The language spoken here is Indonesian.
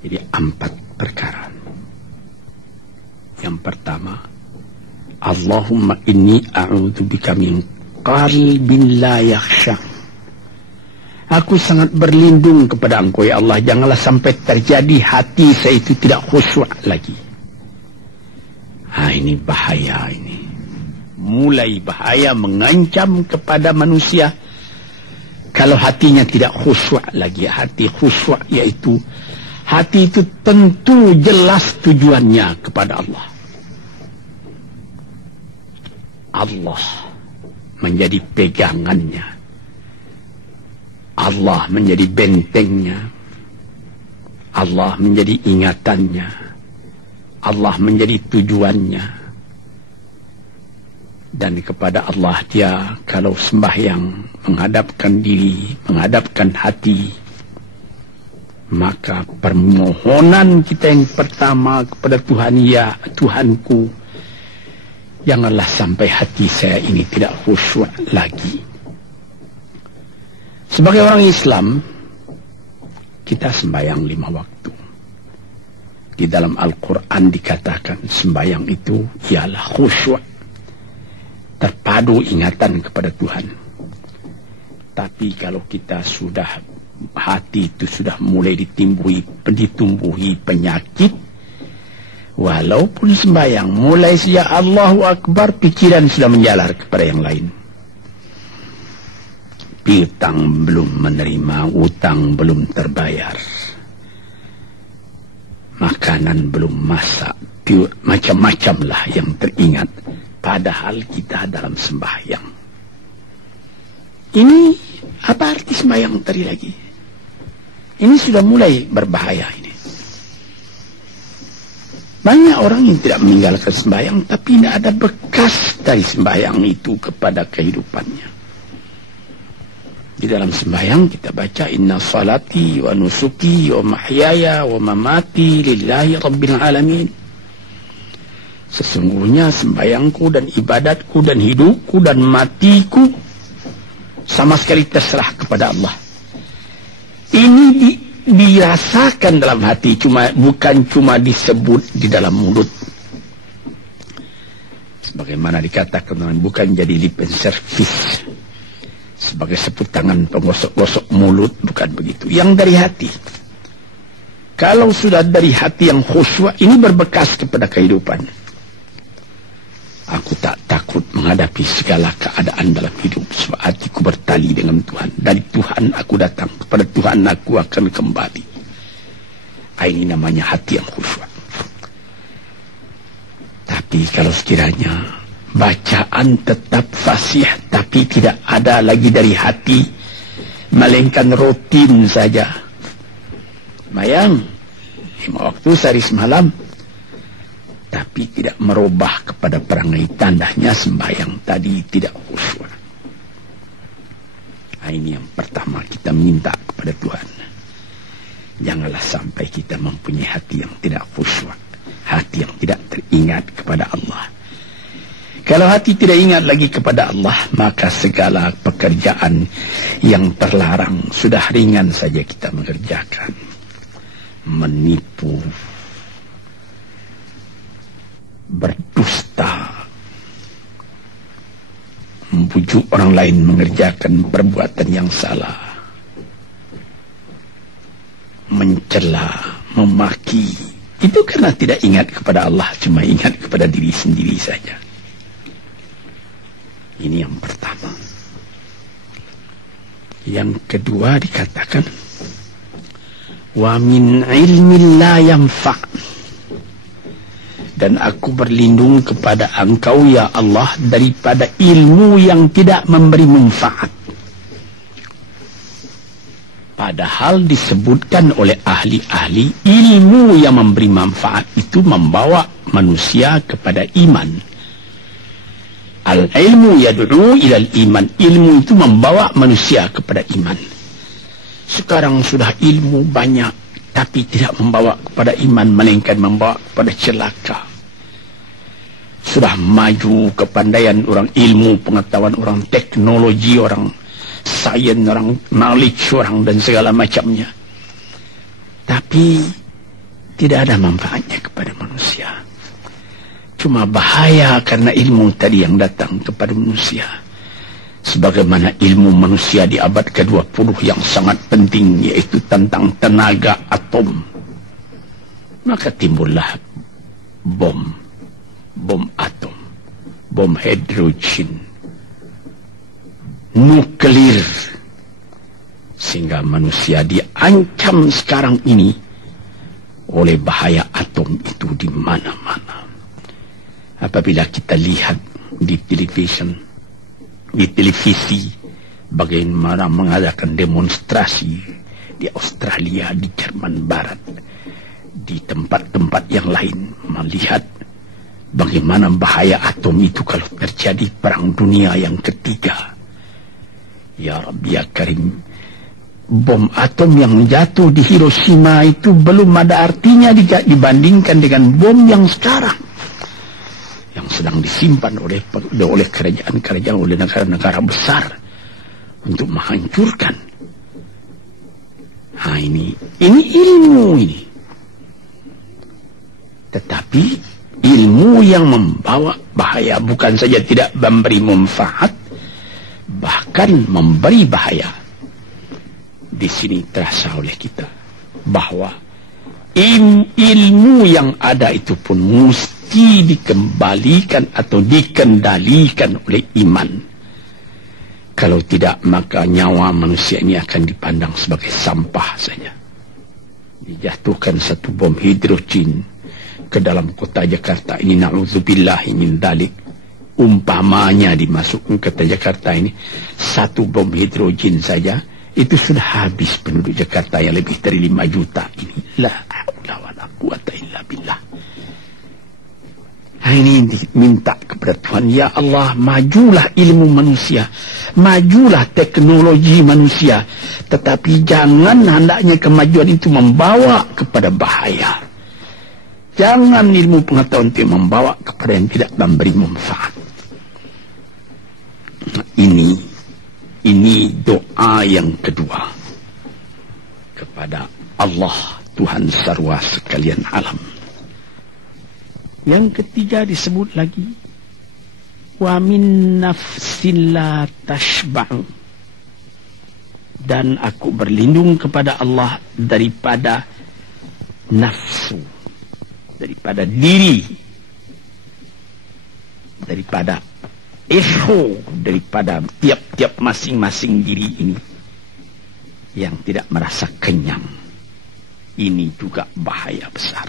Jadi 4 perkara. Yang pertama, Allahumma inni a'udzubika min qalbin la yakhsha. Aku sangat berlindung kepada Engkau ya Allah, janganlah sampai terjadi hati saya itu tidak khusyuk lagi. Ini bahaya ini. Mulai bahaya, mengancam kepada manusia kalau hatinya tidak khusyuk lagi. Hati khusyuk yaitu hati itu tentu jelas tujuannya kepada Allah. Allah menjadi pegangannya. Allah menjadi bentengnya. Allah menjadi ingatannya. Allah menjadi tujuannya. Dan kepada Allah dia kalau sembahyang menghadapkan diri, menghadapkan hati, maka permohonan kita yang pertama kepada Tuhan, ya Tuhanku, janganlah sampai hati saya ini tidak khusyuk lagi. Sebagai orang Islam, kita sembahyang 5 waktu. Di dalam Al-Quran dikatakan sembahyang itu ialah khusyuk, terpadu ingatan kepada Tuhan. Tapi kalau kita sudah hati itu sudah mulai ditumbuhi penyakit, walaupun sembahyang mulai sejak Allahu Akbar, pikiran sudah menjalar kepada yang lain. Piutang belum menerima, utang belum terbayar, makanan belum masak, macam-macam lah yang teringat, padahal kita dalam sembahyang. Ini apa arti sembahyang tadi lagi? Ini sudah mulai berbahaya ini. Banyak orang yang tidak meninggalkan sembahyang, tapi tidak ada bekas dari sembahyang itu kepada kehidupannya. Di dalam sembahyang kita baca, inna salati wa nusuki wa mahyaya wa mamati lillahi rabbil alamin. Sesungguhnya sembahyangku dan ibadatku dan hidupku dan matiku sama sekali terserah kepada Allah. Ini dirasakan dalam hati, bukan cuma disebut di dalam mulut. Sebagaimana dikatakan, bukan jadi lip service sebagai seput tangan penggosok-gosok mulut, bukan begitu. Yang dari hati. Kalau sudah dari hati yang khusyuk, ini berbekas kepada kehidupan. Aku tak takut menghadapi segala keadaan dalam hidup, sebab hatiku bertali dengan Tuhan. Dari Tuhan aku datang, kepada Tuhan aku akan kembali. Ini namanya hati yang khusyuk. Tapi kalau sekiranya bacaan tetap fasih, tapi tidak ada lagi dari hati, melainkan rutin saja. Bayang 5 waktu sehari semalam, tapi tidak merubah kepada perangai, tandanya sembahyang tadi tidak khusyuk. Ini yang pertama kita minta kepada Tuhan. Janganlah sampai kita mempunyai hati yang tidak khusyuk, hati yang tidak teringat kepada Allah. Kalau hati tidak ingat lagi kepada Allah, maka segala pekerjaan yang terlarang sudah ringan saja kita mengerjakan. Menipu, berdusta, membujuk orang lain mengerjakan perbuatan yang salah, mencela, memaki, itu karena tidak ingat kepada Allah, cuma ingat kepada diri sendiri saja. Ini yang pertama. Yang kedua dikatakan, wa min ilmin la yanfa'. Dan aku berlindung kepada Engkau ya Allah daripada ilmu yang tidak memberi manfaat. Padahal disebutkan oleh ahli-ahli, ilmu yang memberi manfaat itu membawa manusia kepada iman. Al-ilmu yad'u ilal iman. Ilmu itu membawa manusia kepada iman. Sekarang sudah ilmu banyak, tapi tidak membawa kepada iman, melainkan membawa kepada celaka. Sudah maju kepandaian orang, ilmu pengetahuan orang, teknologi orang, sains orang, knowledge orang, dan segala macamnya, tapi tidak ada manfaatnya kepada manusia. Cuma bahaya karena ilmu tadi yang datang kepada manusia. Sebagaimana ilmu manusia di abad ke-20 yang sangat penting, yaitu tentang tenaga atom. Maka timbullah bom atom, bom hidrogen, nuklir, sehingga manusia diancam sekarang ini oleh bahaya atom itu di mana-mana. Apabila kita lihat di televisi bagaimana mengadakan demonstrasi di Australia, di Jerman Barat, di tempat-tempat yang lain, melihat bagaimana bahaya atom itu kalau terjadi perang dunia yang ketiga. Ya Rabbi ya Karim, bom atom yang jatuh di Hiroshima itu belum ada artinya dibandingkan dengan bom yang sekarang, yang sedang disimpan oleh kerajaan-kerajaan, oleh negara-negara besar untuk menghancurkan. Nah, ini ilmu ini. Tetapi ilmu yang membawa bahaya, bukan saja tidak memberi manfaat, bahkan memberi bahaya. Di sini terasa oleh kita bahwa ilmu yang ada itu pun mesti dikembalikan atau dikendalikan oleh iman. Kalau tidak, maka nyawa manusia ini akan dipandang sebagai sampah saja. Dijatuhkan satu bom hidrogen ke dalam kota Jakarta ini, na'udzubillahi min dalik, umpamanya dimasukkan ke kota Jakarta ini, satu bom hidrogen saja itu sudah habis penduduk Jakarta yang lebih dari 5 juta ini. La haula wala quwata illa billah. Nah, ini minta kepada Tuhan, ya Allah, majulah ilmu manusia, majulah teknologi manusia, tetapi jangan hendaknya kemajuan itu membawa kepada bahaya. Jangan ilmu pengetahuan itu membawa kepada yang tidak memberi manfaat. Ini doa yang kedua kepada Allah, Tuhan sarwa sekalian alam. Yang ketiga disebut lagi, wa min nafsin la tashba'u, dan aku berlindung kepada Allah daripada nafsu, daripada diri, daripada ego, daripada tiap-tiap masing-masing diri ini yang tidak merasa kenyang. Ini juga bahaya besar.